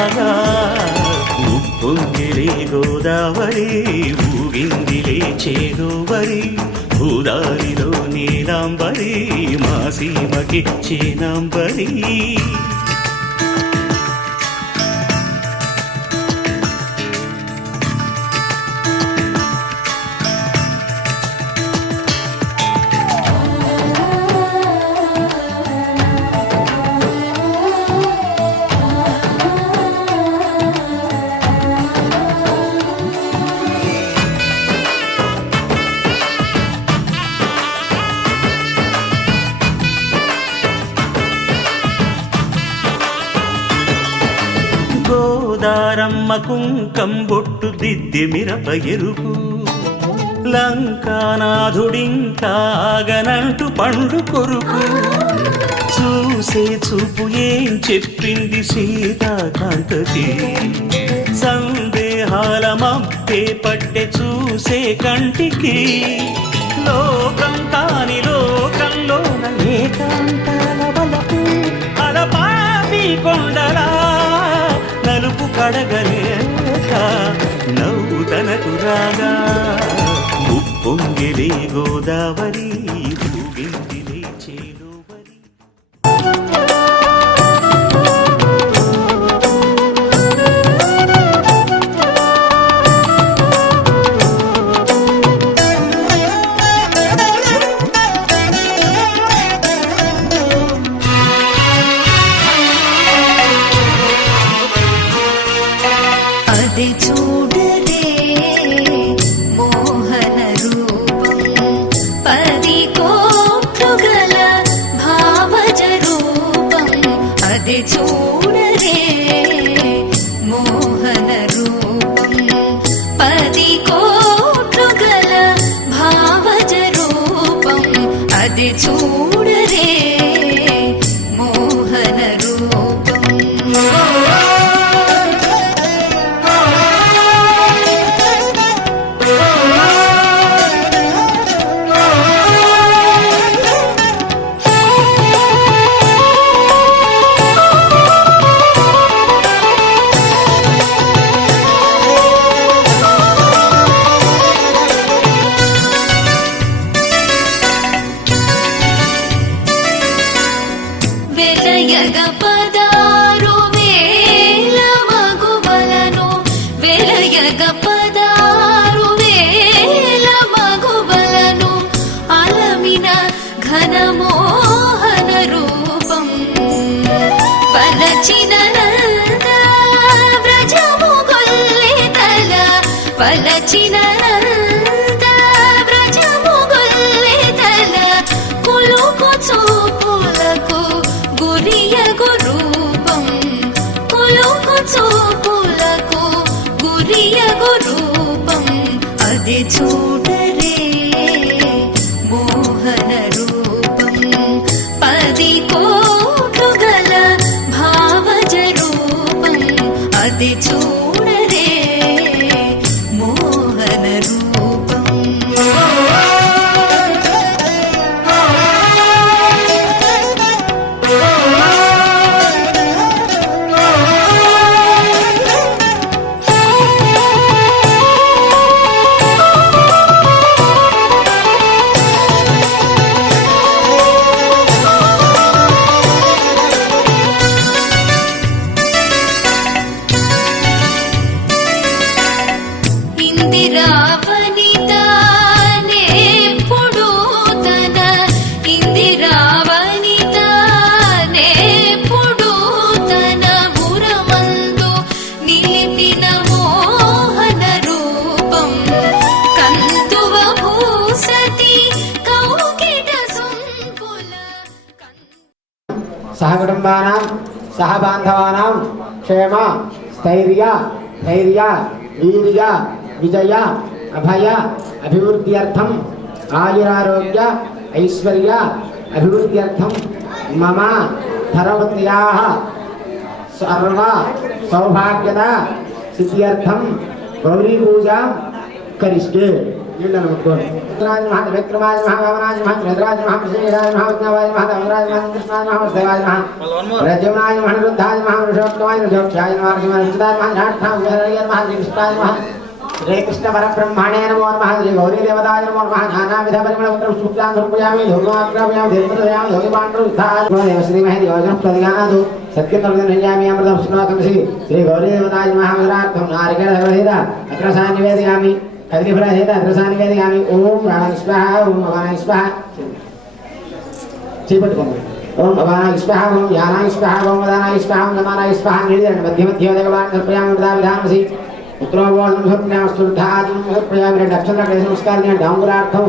రాగా ఉప్పొంగిలే గోదావరి ఊగిందిలే చేగోవరి భూదారిలో నీలాంబరి మా సీమకి చేనాంబరి గోదారమ్మ కుంకంబొట్టు దిద్దె మిరప ఎరుపు లంకానాథుడింకాగనంటూ పండు కొరుకు చూసే చూపు ఏం చెప్పింది సీతాకాంతకి సందేహాల మబ్బే పట్టె చూసే కంటికి లోకం కాని లోకంలోన ఏకాంతాల వలపు అలపాపి కొండలా నలుపు కడగలేక నవ్వుతనకు రాగా ఉప్పొంగిలే గోదావరి ఊగిందిలే చేలోవరి చూడరే మోహన రూపం 10 కోట్లు గల భావజ రూపం అది చూడరే మోహన రూపం 10 కోట్లు గల భావజ రూపం అది చూడరే మోహన రూపం వెలయగ 16,000 మగువలను వెలయగ 16,000 మగువలను అలమిన ఘనమోహన రూపం పలచిన నంద వ్రజము గొల్లెతల పలచిన నంద వ్రజము గొల్లెతల కులుకు చూపులకు గురియగు రూపం కులుకు చూపులకు గురియగు రూపం అది చూడరే మోహన రూపం 10 కోట్లు గల భావజ రూపం అది చూడరే మోహన రూపం सहकुटुम्बानां सहबान्धवानां क्षेम स्थैर्य धैर्य वीर्य विजय अभय अभिवृद्ध्यर्थं आयुरारोग्य ऐश्वर्य अभिवृद्ध्यर्थं मम धर्मवत्याः सर्व सौभाग्यदा सिद्ध्यर्थं गौरी पूजा కరిష్కే నీళ్ళను ముట్టుకోండి రాజ మహా విక్రమాజ మహా వామనాజ మహా రుద్రాజ మహా శ్రీరాజ మహా విజ్ఞావాజ మహా ధర్మరాజ మహా కృష్ణాజ మహా దేవాజ మహా రజమనాజ మహా రుద్ధాజ మహా వృషోత్తమాజ రుజోక్షాజ మహా రుద్రాజ మహా జాఠాజ మహా కృష్ణాజ మహా శ్రీ కృష్ణ పరబ్రహ్మణే నమో నమః శ్రీ గౌరీ దేవతాయ నమో నమః నానావిధ పరిమళపత్రం శుక్లాం సమర్పయామి ధూమాగ్రాపయామి ధీర్మయామి ధోగిపాండ్రు శ్రీ మహేది యోజన ప్రతిగానాదు సత్యం నిర్యామి అమృతం శ్లోకంసి శ్రీ గౌరీ దేవతాయ నమః విరార్థం నారికేళ సహిత అగ్రసా నివేదయామి అగ్నిఫల సహిత అగ్రసా నివేదయామి ఓం ప్రాణాయ స్వాహ ఓం భవానాయ స్వాహ చేపట్టుకోండి ఓం భవానాయ స్వాహ ఓం యానాయ స్వాహ ఓం వదానాయ స్వాహ ఓం గమానాయ స్వాహ నీళ్ళండి మధ్య మధ్య దేవాన్ని సమర్పయామి వృధా విధానసి పుత్రోవాళ్ళను సమర్పయామి స్థూర్ధాదులను సమర్పయామి రెండు అక్షరాలు నమస్కారం చేయండి అంగురార్థం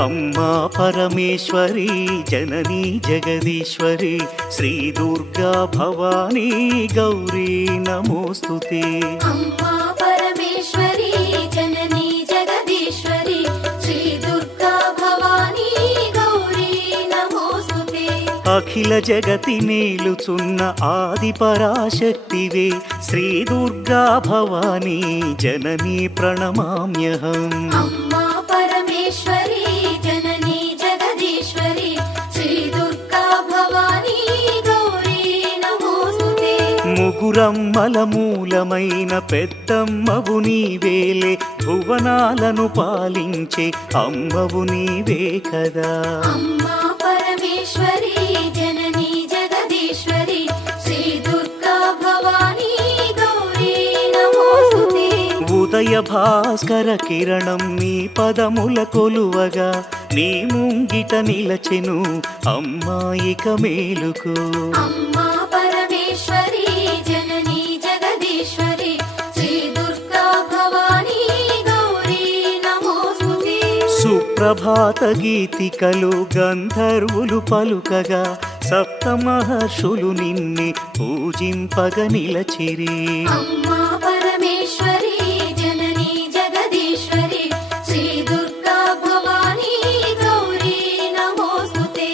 అమ్మా పరమేశ్వరి జననీ జగదీశ్వరి శ్రీ దుర్గా భవానీ గౌరీ నమోస్తుతే అమ్మా పరమేశ్వరి జననీ జగదీశ్వరి శ్రీ దుర్గా భవానీ గౌరీ నమోస్తుతే అఖిల జగతి మేలుచున్న ఆది పరాశక్తివే శ్రీ దుర్గా భవానీ జననీ ప్రణమామ్యహం అమ్మా పరమేశ్వరి జననీ జగదీశ్వరి శ్రీ దుర్గా భవానీ గౌరీ నమోస్తుతే ముగురమ్మల మూలమైన పెద్దమ్మవు నీవేలే భువనాలను పాలించే అమ్మవు నీవే కదా అమ్మా పరమేశ్వరి జననీ జగదీశ్వరి శ్రీ దుర్గా భవానీ గౌరీ నమోస్తుతే ఉదయ భాస్కర కిరణం నీ పదముల కొలువగా నీ ముంగిట నిలచెను అమ్మాయిక మేలుకు అమ్మా పరమేశ్వరి జననీ జగదీశ్వరి శ్రీ దుర్గా భవానీ గౌరీ నమోస్తుతే సుప్రభాత గీతికలు గంధర్వులు పలుకగా సప్త మహర్షులు నిన్నే పూజింపగ నిలచిరి అమ్మా పరమేశ్వరి జననీ జగదీశ్వరి శ్రీ దుర్గా భవానీ గౌరీ నమోస్తుతే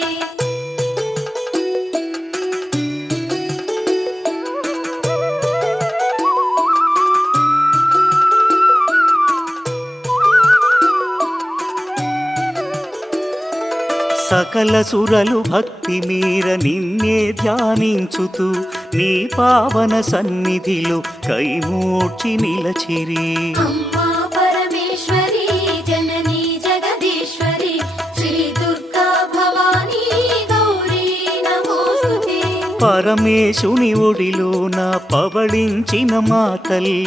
సకల సురలు భక్తి మీర నిన్నే ధ్యానించుతూ నీ పావన సన్నిధిలో కైమూర్చి నిలచిరి అమ్మా పరమేశ్వరి జననీ జగదీశ్వరి శ్రీ దుర్గా భవానీ గౌరీ నమోస్తుతే పరమేశుని ఒడిలోన పవళించిన మా తల్లి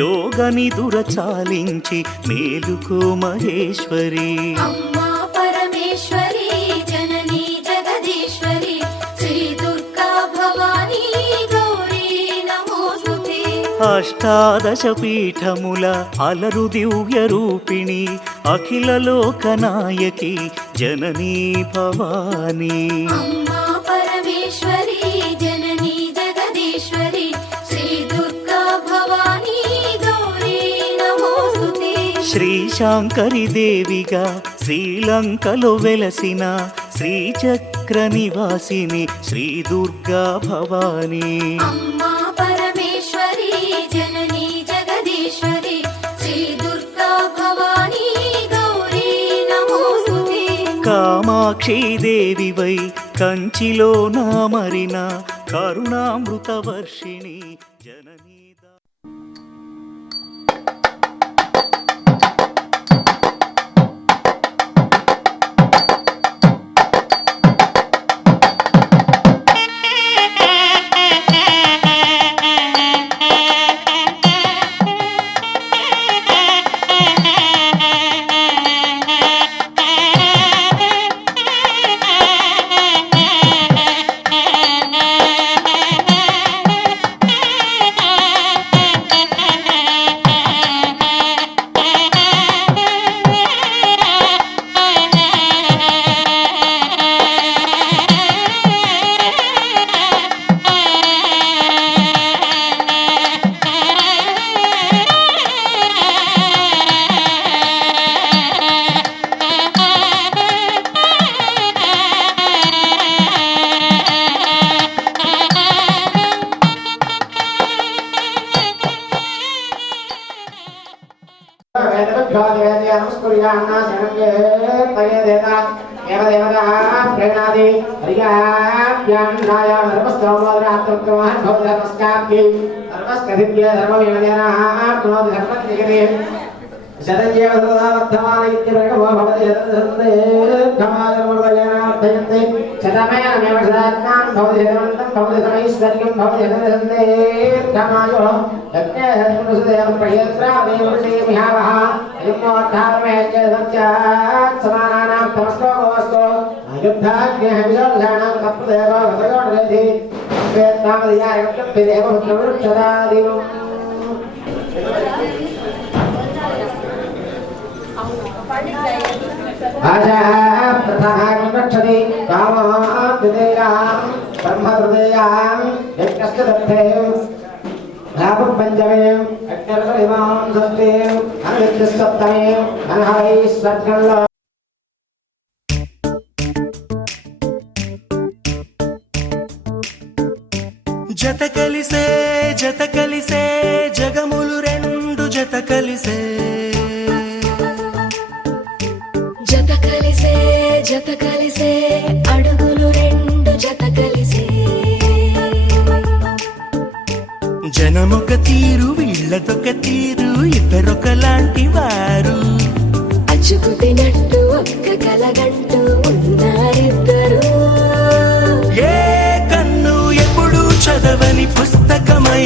యోగని దురచాలించి మేలుకో మహేశ్వరి అమ్మా పరమేశ్వరి జననీ జగదీశ్వరి శ్రీ దుర్గా భవానీ గౌరీ నమోస్తుతే అష్టాదశ పీఠముల అలరు దివ్య రూపిణి అఖిల లోకనాయకి జననీ భవానీ అమ్మా పరమేశ్వరి జననీ జగదీశ్వరి శ్రీ దుర్గా భవానీ గౌరీ నమోస్తుతే శ్రీశాంకరి దేవిగా శ్రీలంకలో వెలసిన శ్రీచక్ర నివాసిని శ్రీ దుర్గా భవానీ అమ్మా పరమేశ్వరి జననీ జగదీశ్వరి శ్రీ దుర్గా భవానీ గౌరీ నమోస్తుతే కామాక్షి దేవివై కంచిలో నామరిన కరుణామృత వర్షిణి జననీ దేవదేవతే నమస్కుర్యాన్న శరణ్యే తయే దేవతా దేవదేవతా ప్రేణాది హరియాభ్యాన్నాయ నమస్కారాత్మకమహ భవతి నమస్కార్కి నమస్కరిత్య ధర్మవినదేనా ప్రణోది ధర్మం జగదే శతజీవ సదావర్ధమాన ఇత్యప్రగమో భవతి శతసందే ధమాయముర్వయనార్థయంతే శతమేనమేవ శతాత్మాన్ భవతి శతమంతం భవతి సమైశ్వర్యం భవతి శతసందే ధమాయో యజ్ఞే హరిపురుషదేవం ప్రయత్రామేవృషేమిహావహ అయుమోద్ధారమే సత్యాత్ సమానానాం తమస్కోమోస్తో అయుద్ధాగ్నే విశోధానాం తప్పుదేవ భద్రయోడరేధి వేత్తామదియారగం పిదేవ పుత్రవృక్షదాదివం आजा प्रथां रक्षति कामाद्वितीयां ब्रह्महृदयां यज्ञस्य दत्तें लाभपञ्चमें यज्ञर्षिमां सत्तें अनित्यसप्तमें अनहैश्वर्गं జత కలిసే జగములు రెండు జత కలిసే జత కలిసే అడుగులు రెండు జత కలిసే జనమొక తీరు వీళ్ళదొక తీరు ఇద్దరొకలాంటి వారు అచ్చుకు తినట్టు ఒక్క కలగంటూ ఉన్నారిద్దరు ఏ కన్ను ఎప్పుడు చదవని పుస్తకమై